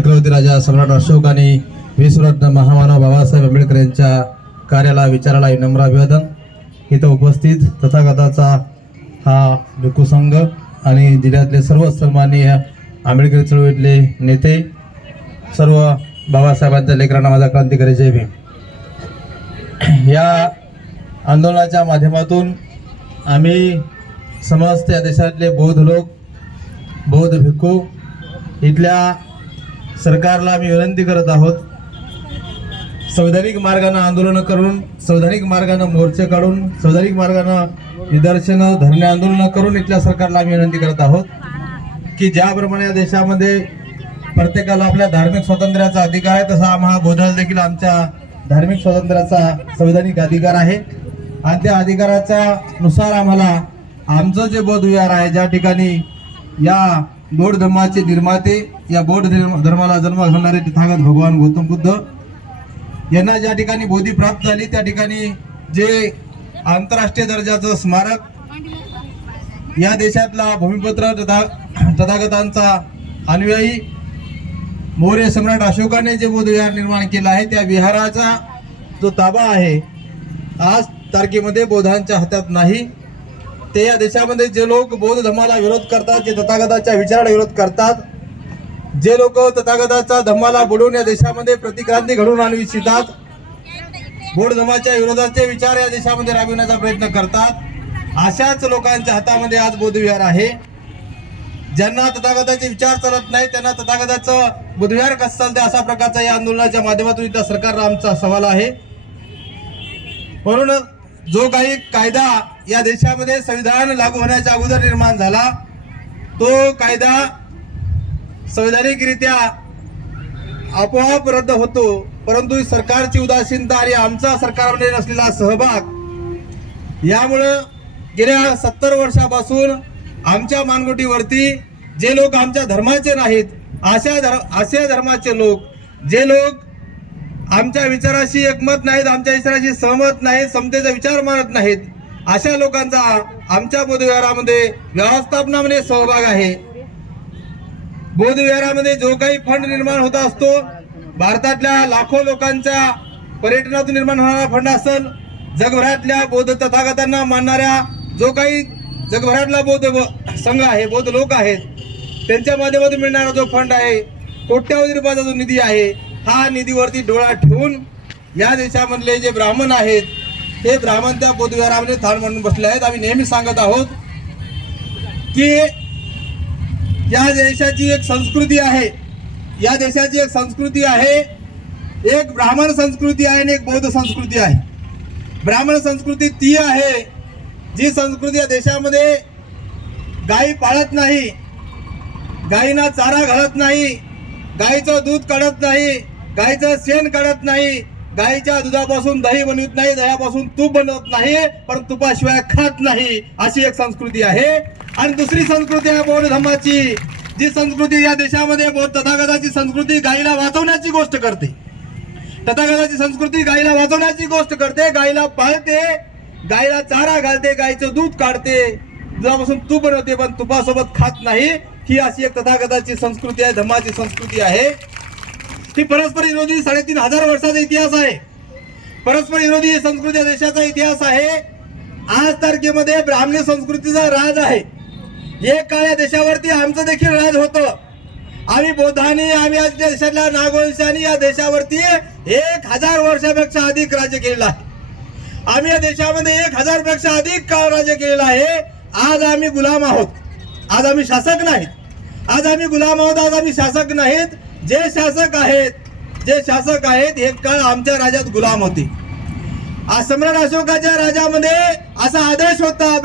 चक्रवर्ती राजा सम्राट अशोक आणि विश्वरत्न महामानव बाबासाहेब आंबेडकर यांच्या कार्याला विचाराला विनम्र अभिवादन। इथं उपस्थित तथागताचा हा भिक्खू संघ आणि जिल्ह्यातले सर्व सन्माननीय आंबेडकर चळवळीतले नेते, सर्व बाबासाहेबांच्या लेकरांना माझा क्रांतिकारी जय भीम। या आंदोलनाच्या माध्यमातून आम्ही समस्त या देशातले बौद्ध लोक, बौद्ध भिक्खू इथल्या सरकारला आम्ही विनंती करत आहोत, संवैधानिक मार्गाने आंदोलन करून, संवैधानिक मार्गाने मोर्चे काढून, संवैधानिक मार्गाने निदर्शनं, धरणे आंदोलन करून इथल्या सरकारला आम्ही विनंती करत आहोत की ज्याप्रमाणे या देशामध्ये प्रत्येकाला आपल्या धार्मिक स्वातंत्र्याचा अधिकार आहे, तसा आम्हा बौद्धाला देखील आमच्या धार्मिक स्वातंत्र्याचा संवैधानिक अधिकार आहे आणि त्या अधिकाराच्या नुसार आम्हाला आमचं जे बौद्ध विहार आहे, ज्या ठिकाणी या बौद्ध धर्माचे निर्माते, या बौद्ध धर्माला जन्म घालणारे तथागत भगवान गौतम बुद्ध यांना ज्या ठिकाणी बोधी प्राप्त झाली, त्या ठिकाणी जे आंतरराष्ट्रीय दर्जाचं स्मारक, या देशातला भूमिपुत्र तथागतांचा अनुयायी मौर्य सम्राट अशोकाने जे बौद्ध विहार निर्माण केला आहे, त्या विहाराचा जो ताबा आहे आज तारखेमध्ये बौद्धांच्या हातात नाही। ते या देशामध्ये जे लोक बौद्ध धर्माला विरोध करतात, जे तथागताच्या विचाराला विरोध करतात, जे लोक तथागताच्या धर्माला बुडवून या देशामध्ये प्रतिक्रांती घडवून आणू इच्छितात, बौद्ध धर्माच्या विरोधाचे विचार या देशामध्ये राबविण्याचा प्रयत्न करतात, अशाच लोकांच्या हातामध्ये आज बौद्ध विहार आहे। ज्यांना तथागताचे विचार चालत नाही, त्यांना तथागताचं बौद्ध विहार कसं चालते, अशा प्रकारचा या आंदोलनाच्या माध्यमातून इथल्या सरकारला आमचा सवाल आहे। म्हणून जो काही कायदा या देशामध्ये संविधान लागू होण्याच्या अगोदर निर्माण झाला, तो कायदा संवैधानिकरित्या आपोआप रद्द होतो, परंतु सरकारची उदासीनता आणि आमचा सरकारमध्ये नसलेला सहभाग यामुळं गेल्या 70 वर्षापासून आमच्या मानगुटीवरती जे लोक आमच्या धर्माचे नाहीत, अशा धर्माचे लोक, जे लोक आमच्या विचाराशी एकमत नाहीत, आमच्या विचाराशी सहमत नाहीत, समतेचा विचार मानत नाहीत, अशा लोकांचा आमच्या बौद्ध विहारामध्ये व्यवस्थापनामध्ये सहभाग आहे। बौद्ध विहारामध्ये जो काही फंड निर्माण होत असतो, भारतातल्या लाखो लोकांच्या पर्यटनातून निर्माण होणारा फंड असेल, जगभरातल्या बौद्ध तथागतांना मानणाऱ्या जो काही जगभरातला बौद्ध संघ आहे, बौद्ध लोक आहेत, त्यांच्या माध्यमातून मिळणारा जो फंड आहे, कोट्यावधी रुपयाचा जो निधी आहे, हा निधीवरती डोळा ठेवून या देशामधले जे ब्राह्मण आहेत, हे ब्राह्मण त्या बौद्ध विहारामध्ये थान म्हणून बसले आहेत। आम्ही नेहमी सांगत आहोत की या देशाची एक संस्कृती आहे, या देशाची एक संस्कृती आहे, एक ब्राह्मण संस्कृती आहे आणि एक बौद्ध संस्कृती आहे। ब्राह्मण संस्कृती ती आहे जी संस्कृती या देशामध्ये गायी पाळत नाही, गायींना चारा घालत नाही, गायीचं दूध काढत नाही, गायीचं शेण काढत नाही, गायीच्या दुधापासून दही बनवत नाही, दह्यापासून तूप बनवत नाही, पण तुपाशिवाय खात नाही, अशी एक संस्कृती आहे। आणि दुसरी संस्कृती आहे बौद्ध धर्माची, जी संस्कृती या देशामध्ये बौद्ध तथागताची संस्कृती गायीला वाचवण्याची गोष्ट करते, तथागताची संस्कृती गायीला वाचवण्याची गोष्ट करते, गायीला पाळते, गायीला चारा घालते, गायीचं दूध काढते, दुधापासून तूप बनवते, पण तुपासोबत खात नाही। ही अशी एक तथागताची संस्कृती आहे, धर्माची संस्कृती आहे। ही परस्पर विरोधी 3500 वर्षाचा इतिहास आहे, परस्पर विरोधी संस्कृती या देशाचा इतिहास आहे। आज तारखेमध्ये ब्राह्मणी संस्कृतीचा राज आहे। एक काळ या देशावरती आमचं देखील राज होतं, आम्ही बौद्धांनी, आम्ही आज देशातल्या नागवंशांनी या देशावरती 1000 वर्षापेक्षा अधिक राज्य केलेलं आहे। आम्ही या देशामध्ये 1000 पेक्षा अधिक काळ राज्य केलेलं आहे। आज आम्ही गुलाम आहोत, आज आम्ही शासक नाहीत, आज आम्ही गुलाम आहोत, आज आम्ही शासक नाहीत। जे शासक आहेत एक काळ आमच्या राज्यात गुलाम होते। आज सम्राट अशोकाच्या राज्यामध्ये असा आदेश होता,